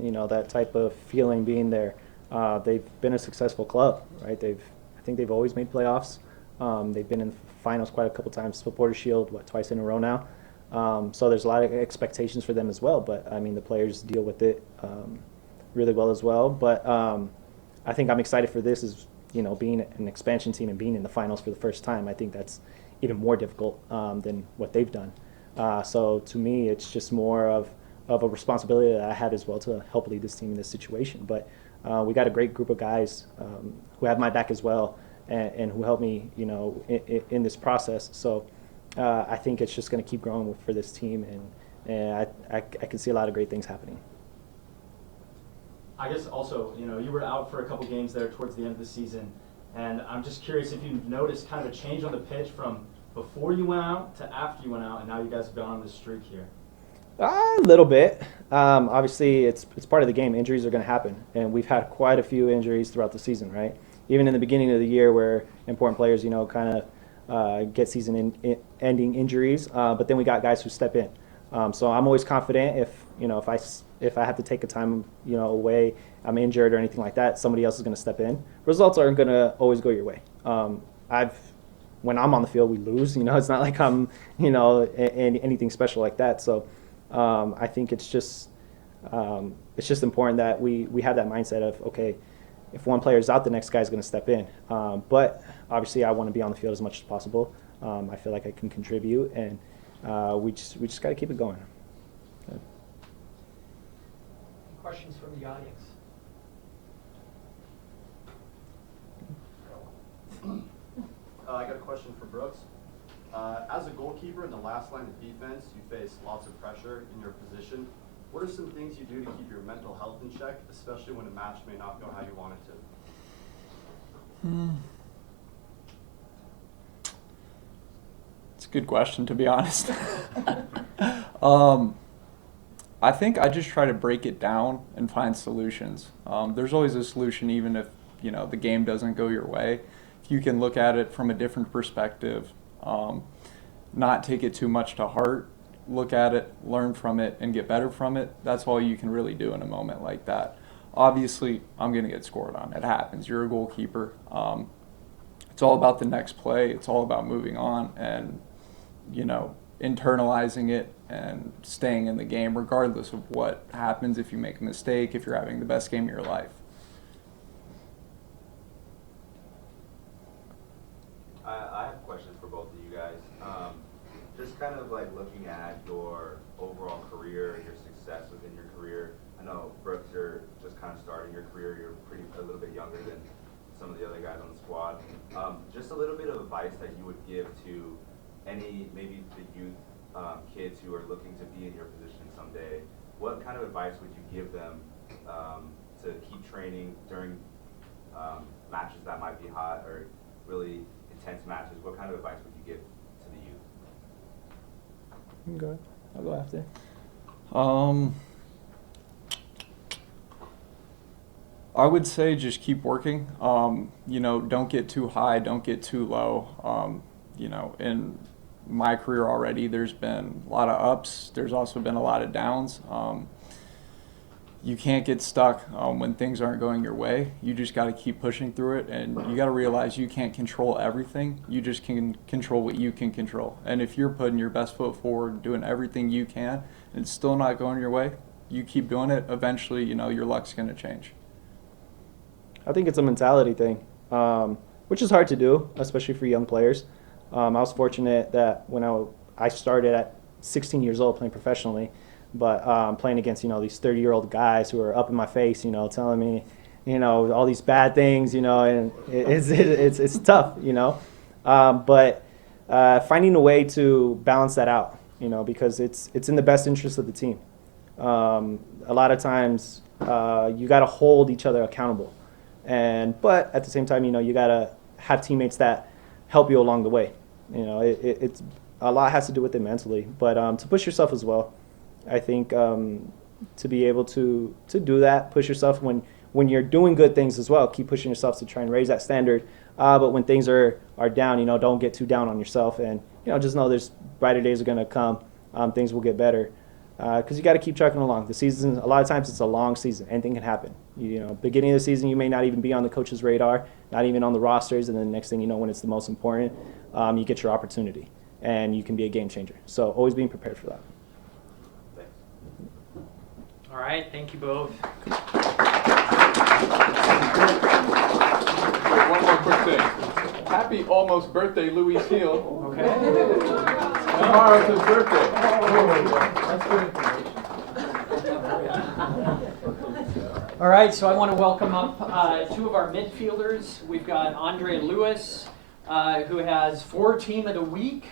that type of feeling being there. They've been a successful club, right? I think they've always made playoffs. They've been in finals quite a couple times, Supporter Shield, twice in a row now. So there's a lot of expectations for them as well. But I mean, the players deal with it really well as well. But I think I'm excited for this. Is being an expansion team and being in the finals for the first time. I think that's even more difficult than what they've done. So to me, it's just more of a responsibility that I have as well to help lead this team in this situation. But we got a great group of guys who have my back as well and who help me, in this process. So I think it's just going to keep growing for this team, and I can see a lot of great things happening. I guess also, you were out for a couple games there towards the end of the season, and I'm just curious if you noticed kind of a change on the pitch from before you went out to after you went out, and now you guys have gone on this streak here. A little bit. Obviously, it's part of the game. Injuries are going to happen, and we've had quite a few injuries throughout the season, right? Even in the beginning of the year where important players, kind of get season-ending injuries, but then we got guys who step in. So I'm always confident if I have to take a time, away, I'm injured or anything like that, somebody else is going to step in. Results aren't going to always go your way. When I'm on the field, we lose. It's not like I'm, anything special like that. So I think it's just important that we have that mindset of, okay, if one player is out, the next guy's going to step in. But obviously, I want to be on the field as much as possible. I feel like I can contribute, and we just got to keep it going. Questions from the audience? I got a question for Brooks. As a goalkeeper in the last line of defense, you face lots of pressure in your position. What are some things you do to keep your mental health in check, especially when a match may not go how you want it to? It's a good question, to be honest. I think I just try to break it down and find solutions. There's always a solution, even if the game doesn't go your way. If you can look at it from a different perspective, not take it too much to heart, look at it, learn from it, and get better from it, that's all you can really do in a moment like that. Obviously, I'm going to get scored on. It happens. You're a goalkeeper. It's all about the next play. It's all about moving on. And, internalizing it and staying in the game regardless of what happens if you make a mistake, if you're having the best game of your life. I have a question for both of you guys. Just kind of like looking at your overall career, your success within your career. I know, Brooks, you're just kind of starting your career. You're a little bit younger than some of the other guys on the squad. Just a little bit of advice that you would give to maybe the youth kids who are looking to be in your position someday. What kind of advice would you give them to keep training during matches that might be hot or really intense matches? What kind of advice would you give to the youth? Go ahead. I'll go after. I would say just keep working. Don't get too high, don't get too low. In my career already, there's been a lot of ups. There's also been a lot of downs. You can't get stuck when things aren't going your way. You just got to keep pushing through it, and you got to realize you can't control everything. You just can control what you can control. And if you're putting your best foot forward, doing everything you can, and it's still not going your way, you keep doing it. Eventually, your luck's going to change. I think it's a mentality thing, which is hard to do, especially for young players. I was fortunate that when I started at 16 years old playing professionally, but playing against, these 30-year-old guys who are up in my face, telling me, all these bad things, and it's tough, but finding a way to balance that out, because it's in the best interest of the team. A lot of times you got to hold each other accountable, but at the same time, you got to have teammates that help you along the way. It's a lot has to do with it mentally, but to push yourself as well. I think to be able to do that, push yourself when you're doing good things as well. Keep pushing yourself to try and raise that standard. But when things are down, don't get too down on yourself, and just know there's brighter days are gonna come. Things will get better because you got to keep trucking along. The season, a lot of times, it's a long season. Anything can happen. Beginning of the season, you may not even be on the coach's radar, not even on the rosters, and then the next thing you know, when it's the most important, you get your opportunity, and you can be a game changer. So always being prepared for that. All right, thank you both. One more quick thing. Happy almost birthday, Luis Gil. Okay. Tomorrow's his birthday. That's good information. All right, so I want to welcome up two of our midfielders. We've got Andre Lewis, who has 4 Team of the Week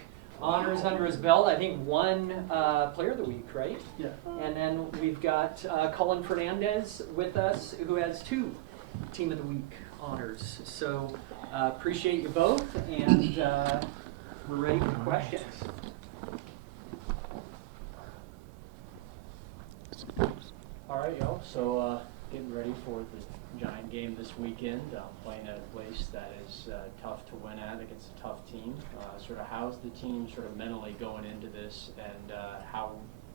honors under his belt. I think 1 Player of the Week, right? Yeah. And then we've got Collin Fernandez with us, who has 2 Team of the Week honors. So appreciate you both, and we're ready for questions. All right, y'all. So getting ready for the Giant game this weekend, playing at a place that is tough to win at against a tough team. How's the team mentally going into this, and how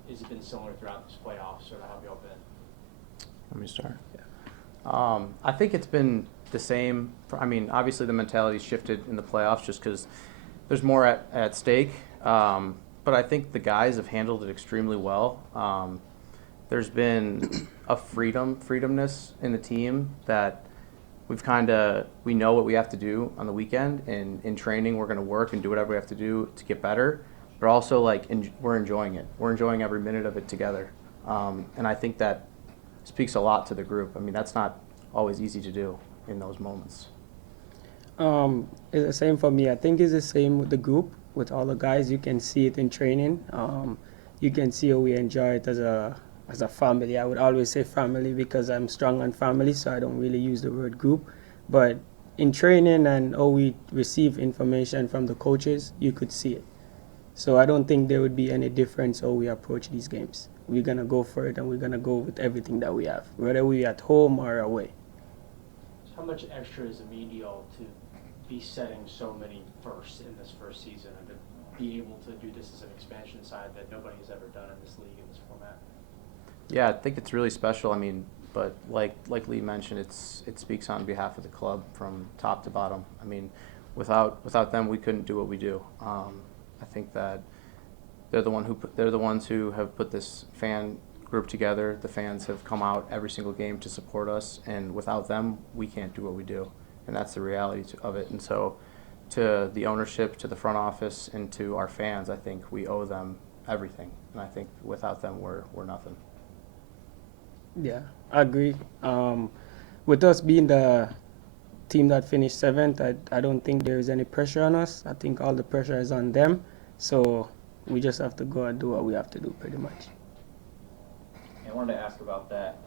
has it been similar throughout this playoff? How have y'all been? Let me start. Yeah. I think it's been the same. Obviously the mentality's shifted in the playoffs just because there's more at stake. But I think the guys have handled it extremely well. There's been a freedomness in the team that we know what we have to do on the weekend, and in training we're going to work and do whatever we have to do to get better, but also we're enjoying it. We're enjoying every minute of it together, and I think that speaks a lot to the group. That's not always easy to do in those moments. It's the same for me. I think it's the same with the group, with all the guys. You can see it in training. You can see how we enjoy it as a family. I would always say family because I'm strong on family, so I don't really use the word group. But in training and how we receive information from the coaches, you could see it. So I don't think there would be any difference how we approach these games. We're going to go for it, and we're going to go with everything that we have, whether we're at home or away. How much extra does it mean to y'all to be setting so many firsts in this first season, and to be able to do this as an expansion side that nobody has ever done in this league in this format? Yeah, I think it's really special. But like Lee mentioned, it speaks on behalf of the club from top to bottom. Without them, we couldn't do what we do. I think that they're the ones who have put this fan group together. The fans have come out every single game to support us, and without them, we can't do what we do, and that's the reality of it. And so, to the ownership, to the front office, and to our fans, I think we owe them everything, and I think without them, we're nothing. Yeah, I agree. With us being the team that finished 7th, I don't think there is any pressure on us. I think all the pressure is on them. So we just have to go and do what we have to do, pretty much. I wanted to ask about that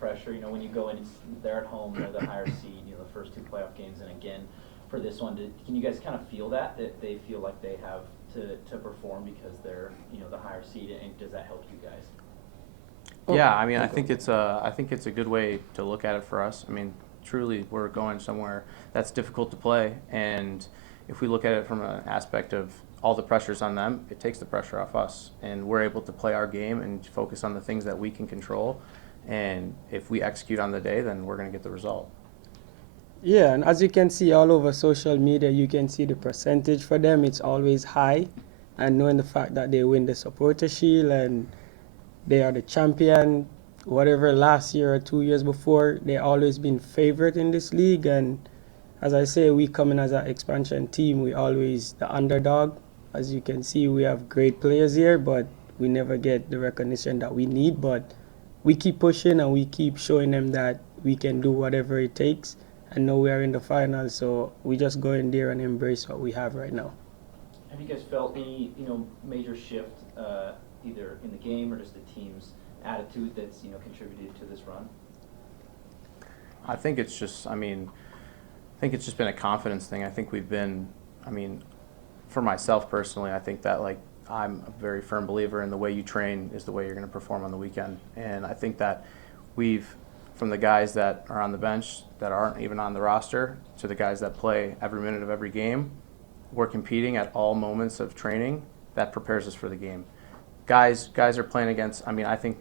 pressure. When you go in, they're at home, they're the higher seed. The first 2 playoff games, and again for this one, can you guys kind of feel that they feel like they have to perform because they're the higher seed, and does that help you guys? Yeah, I mean, I think it's a good way to look at it for us. I mean, truly, we're going somewhere that's difficult to play, and if we look at it from an aspect of all the pressure's on them, it takes the pressure off us, and we're able to play our game and focus on the things that we can control. And if we execute on the day, then we're going to get the result. Yeah, and as you can see all over social media, you can see the percentage for them. It's always high, and knowing the fact that they win the Supporter Shield and they are the champion, whatever last year or 2 years before, they always been favorite in this league. And as I say, we come in as an expansion team. We always the underdog. As you can see, we have great players here, but we never get the recognition that we need. But we keep pushing and we keep showing them that we can do whatever it takes. And now we are in the final, so we just go in there and embrace what we have right now. Have you guys felt any major shift either in the game or just the team's attitude that's contributed to this run? I think it's just been a confidence thing. I think we've been, for myself personally, I think that I'm a very firm believer in the way you train is the way you're going to perform on the weekend. And I think that from the guys that are on the bench that aren't even on the roster to the guys that play every minute of every game, we're competing at all moments of training that prepares us for the game. Guys are playing against, I think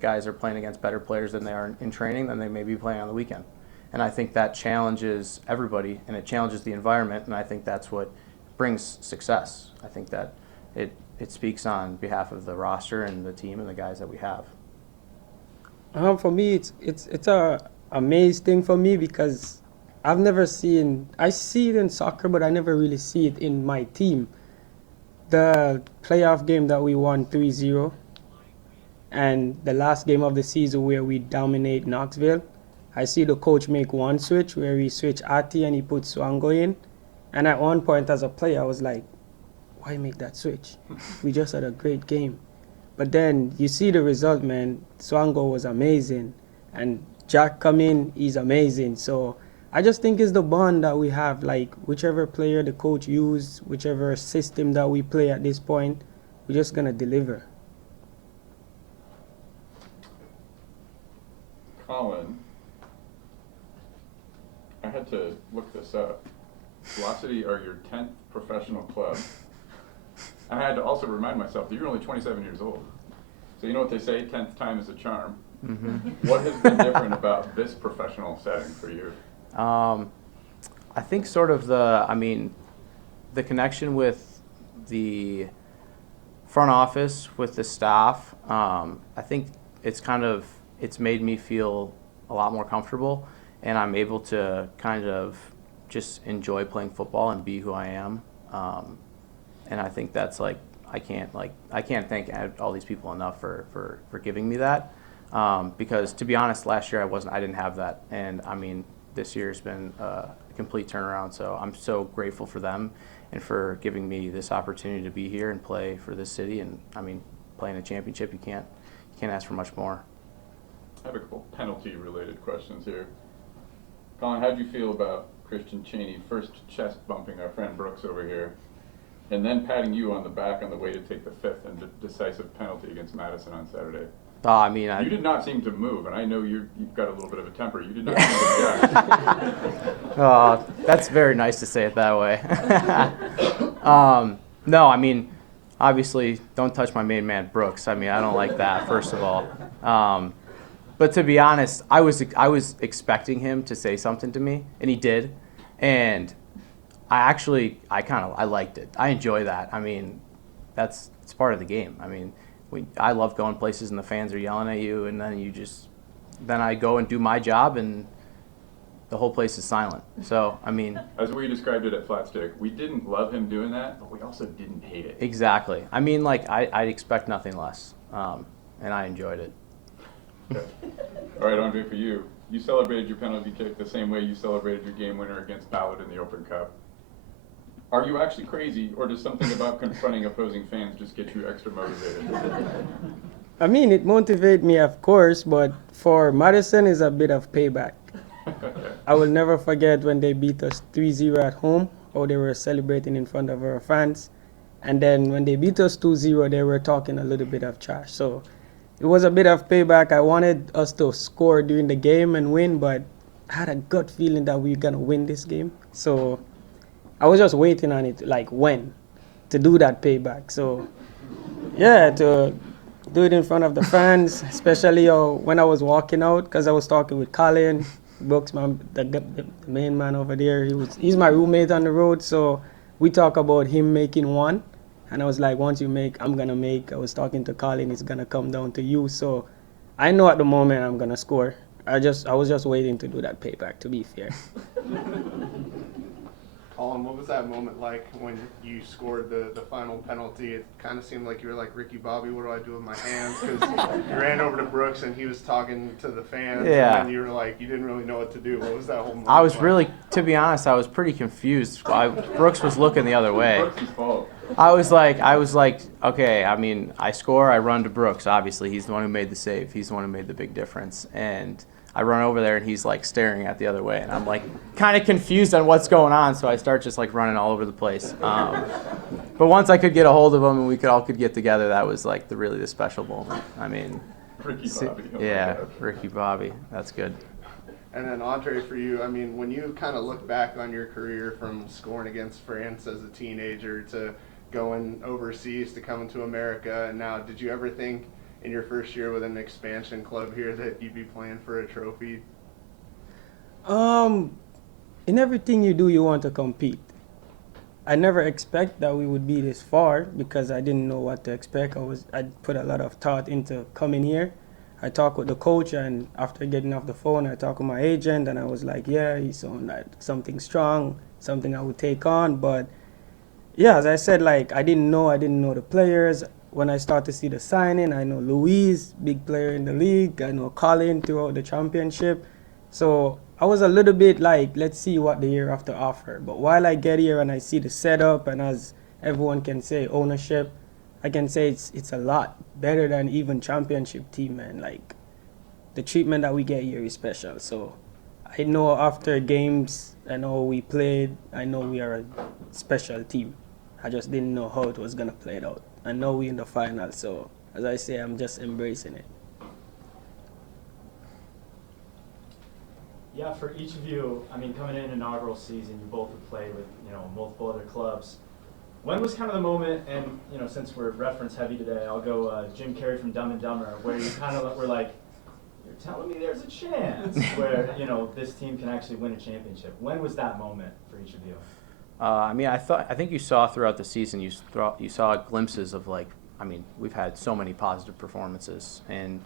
guys are playing against better players than they are in training than they may be playing on the weekend. And I think that challenges everybody, and it challenges the environment, and I think that's what brings success. I think that it speaks on behalf of the roster and the team and the guys that we have. For me, it's a amazing thing for me because I see it in soccer, but I never really see it in my team. The playoff game that we won 3-0 and the last game of the season where we dominate Knoxville, I see the coach make one switch where he switch Ati and he put Swango in. And at one point as a player, I was like, why make that switch? We just had a great game. But then you see the result, man. Swango was amazing. And Jack come in, he's amazing. So I just think it's the bond that we have. Whichever player the coach use, whichever system that we play at this point, we're just going to deliver. Collin, I had to look this up. Velocity are your 10th professional club. I had to also remind myself that you're only 27 years old. So you know what they say, 10th time is a charm. Mm-hmm. What has been different about this professional setting for you? I think sort of the connection with the front office, with the staff, I think it's made me feel a lot more comfortable, and I'm able to kind of just enjoy playing football and be who I am. And I think that's I can't thank all these people enough for giving me that. Because to be honest, last year I didn't have that, and this year's been a complete turnaround. So I'm so grateful for them and for giving me this opportunity to be here and play for this city. And playing a championship, you can't ask for much more. I have a couple penalty-related questions here. Collin, how do you feel about Christian Cheney first chest bumping our friend Brooks over here, and then patting you on the back on the way to take the 5th and decisive penalty against Madison on Saturday? You did not seem to move, and I know you've got a little bit of a temper. You did not seem to react. That's very nice to say it that way. No, obviously, don't touch my main man, Brooks. I don't like that, first of all. But to be honest, I was expecting him to say something to me, and he did. And I liked it. I enjoy that. it's part of the game. I mean, I love going places and the fans are yelling at you, and then I go and do my job, and the whole place is silent. So, I mean... As we described it at Flat Stick, we didn't love him doing that, but we also didn't hate it. Exactly. I mean, like, I'd expect nothing less, and I enjoyed it. Okay. All right, Andre, for you. You celebrated your penalty kick the same way you celebrated your game winner against Ballard in the Open Cup. Are you actually crazy, or does something about confronting opposing fans just get you extra motivated? I mean, it motivates me, of course, but for Madison, it's a bit of payback. I will never forget when they beat us 3-0 at home, how they were celebrating in front of our fans. And then when they beat us 2-0, they were talking a little bit of trash. So it was a bit of payback. I wanted us to score during the game and win, but I had a gut feeling that we were going to win this game. So I was just waiting on it, like when, to do that payback. So, yeah, to do it in front of the fans, especially when I was walking out, because I was talking with Collin, Brooks, the main man over there. He's my roommate on the road, so we talk about him making one. And I was like, once you make, I'm going to make. I was talking to Collin, it's going to come down to you. So I know at the moment I'm going to score. I was just waiting to do that payback, to be fair. Collin, what was that moment like when you scored the final penalty? It kind of seemed like you were like, Ricky Bobby, what do I do with my hands? Because you ran over to Brooks and he was talking to the fans. Yeah. And then you were like, you didn't really know what to do. What was that whole moment I was like? really, to be honest, I was pretty confused. Brooks was looking the other way. Brooks' fault. I was like, okay, I mean, I score, I run to Brooks. Obviously, he's the one who made the save. He's the one who made the big difference. And I run over there, and he's like staring at the other way. And I'm like kind of confused on what's going on, so I start just like running all over the place. But once I could get a hold of him and we could get together, that was like really the special moment. I mean, Ricky Bobby. Oh yeah, Ricky Bobby. That's good. And then Andre, for you, I mean, when you kind of look back on your career from scoring against France as a teenager to going overseas to coming to America, and now, did you ever think in your first year with an expansion club here that you'd be playing for a trophy? In everything you do, you want to compete. I never expect that we would be this far because I didn't know what to expect. I put a lot of thought into coming here. I talked with the coach, and after getting off the phone, I talked with my agent, and I was like, yeah, he's on like something strong, something I would take on. But yeah, as I said, like I didn't know the players. When I start to see the signing, I know Luis, big player in the league. I know Collin throughout the championship. So I was a little bit like, let's see what the year after offer. But while I get here and I see the setup, and as everyone can say, ownership, I can say it's a lot better than even championship team, man. Like the treatment that we get here is special. So I know after games, I know we played, I know we are a special team. I just didn't know how it was gonna play out. I know we're in the final, so as I say, I'm just embracing it. Yeah, for each of you, I mean, coming in inaugural season, you both have played with, multiple other clubs. When was kind of the moment, and, since we're reference heavy today, I'll go Jim Carrey from Dumb and Dumber, where you kind of were like, you're telling me there's a chance where, this team can actually win a championship. When was that moment for each of you? I think you saw throughout the season, you saw glimpses of we've had so many positive performances, and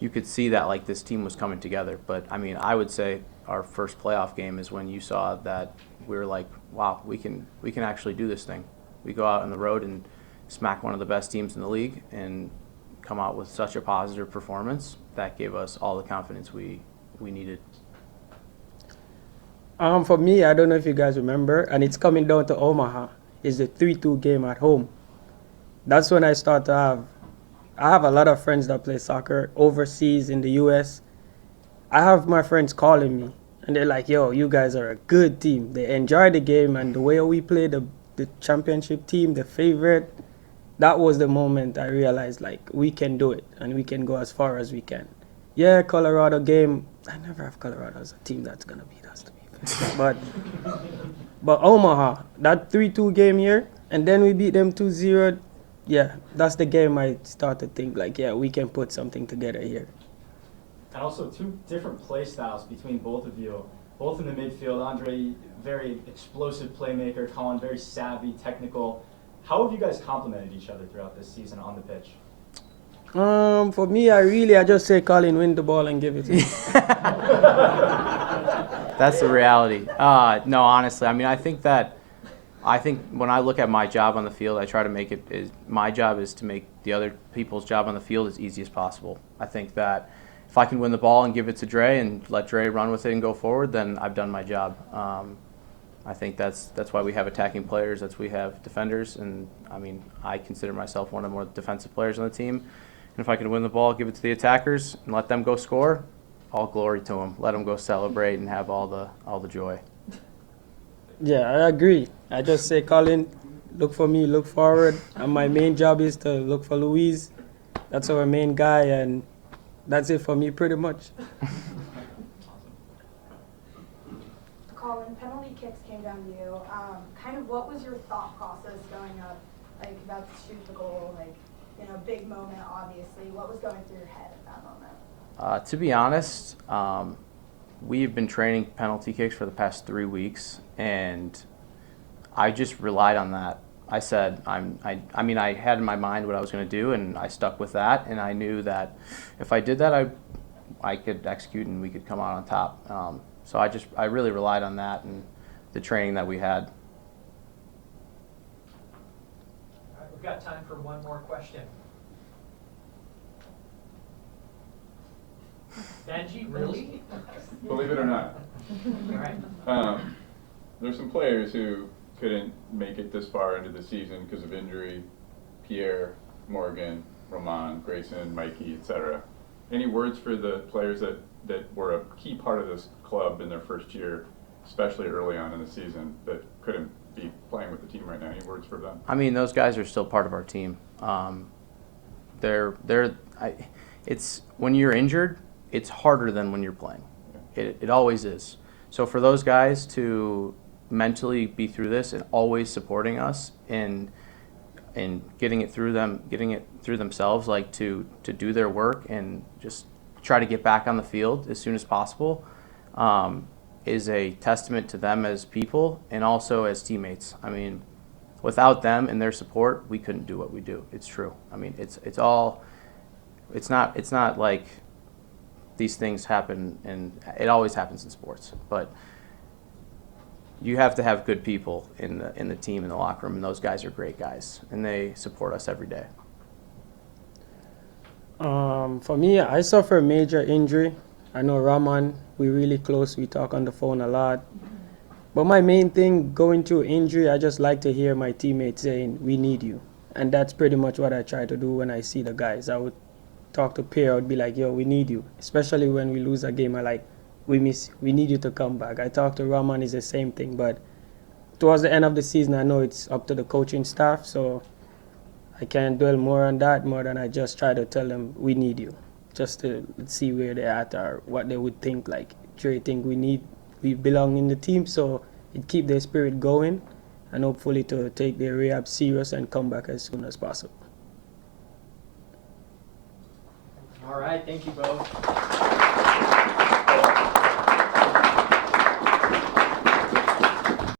you could see that this team was coming together. But I would say our first playoff game is when you saw that we were like, wow, we can actually do this thing. We go out on the road and smack one of the best teams in the league and come out with such a positive performance that gave us all the confidence we needed. For me, I don't know if you guys remember, and it's coming down to Omaha. It's the 3-2 game at home. That's when I start to I have a lot of friends that play soccer overseas in the U.S. I have my friends calling me, and they're like, yo, you guys are a good team. They enjoy the game, and the way we play the championship team, the favorite, that was the moment I realized, we can do it, and we can go as far as we can. Yeah, Colorado game, I never have Colorado as a team that's going to beat us, to be fair. But Omaha, that 3-2 game here, and then we beat them 2-0, yeah, that's the game I start to think, we can put something together here. And also two different play styles between both of you. Both in the midfield, Andre, very explosive playmaker, Collin, very savvy, technical. How have you guys complimented each other throughout this season on the pitch? For me, I just say, Collin, win the ball and give it to me. That's the reality. No, honestly, I mean, I think when I look at my job on the field, I try to make it my job is to make the other people's job on the field as easy as possible. I think that if I can win the ball and give it to Dre and let Dre run with it and go forward, then I've done my job. I think that's why we have attacking players, that's why we have defenders, and I mean, I consider myself one of the more defensive players on the team. And if I can win the ball, give it to the attackers, and let them go score, all glory to them. Let them go celebrate and have all the joy. Yeah, I agree. I just say, Collin, look for me, look forward. And my main job is to look for Luis. That's our main guy, and that's it for me pretty much. Collin, penalty kicks came down to you. Kind of what was your thought process going up, like about to shoot the goal, like, you know, big moment, obviously. What was going through your head at that moment? To be honest, we've been training penalty kicks for the past 3 weeks, and I just relied on that. I said, I mean, I had in my mind what I was going to do, and I stuck with that, and I knew that if I did that, I could execute and we could come out on top. So I really relied on that and the training that we had. All right, we've got time for one more question. Benji, really? Believe it or not. All right. There's some players who couldn't make it this far into the season because of injury. Pierre, Morgan, Roman, Grayson, Mikey, etc. Any words for the players that were a key part of this club in their first year, especially early on in the season, that couldn't be playing with the team right now? Any words for them? I mean, those guys are still part of our team. It's when you're injured, it's harder than when you're playing. It always is. So for those guys to mentally be through this and always supporting us and getting it through themselves, like to do their work and just try to get back on the field as soon as possible, is a testament to them as people and also as teammates. I mean, without them and their support, we couldn't do what we do. It's true. I mean, it's not like these things happen, and it always happens in sports, but you have to have good people in the team, in the locker room, and those guys are great guys, and they support us every day. For me, I suffer a major injury. I know Rahman, we're really close. We talk on the phone a lot. But my main thing, going through injury, I just like to hear my teammates saying, we need you. And that's pretty much what I try to do when I see the guys. I would talk to Pierre, I would be like, yo, we need you. Especially when we lose a game, I like, we miss you. We need you to come back. I talk to Rahman, it's the same thing. But towards the end of the season, I know it's up to the coaching staff, so I can't dwell more on that more than I just try to tell them we need you, just to see where they're at or what they would think. Like, Dre think we belong in the team, so it keep their spirit going and hopefully to take their rehab serious and come back as soon as possible. All right, thank you both.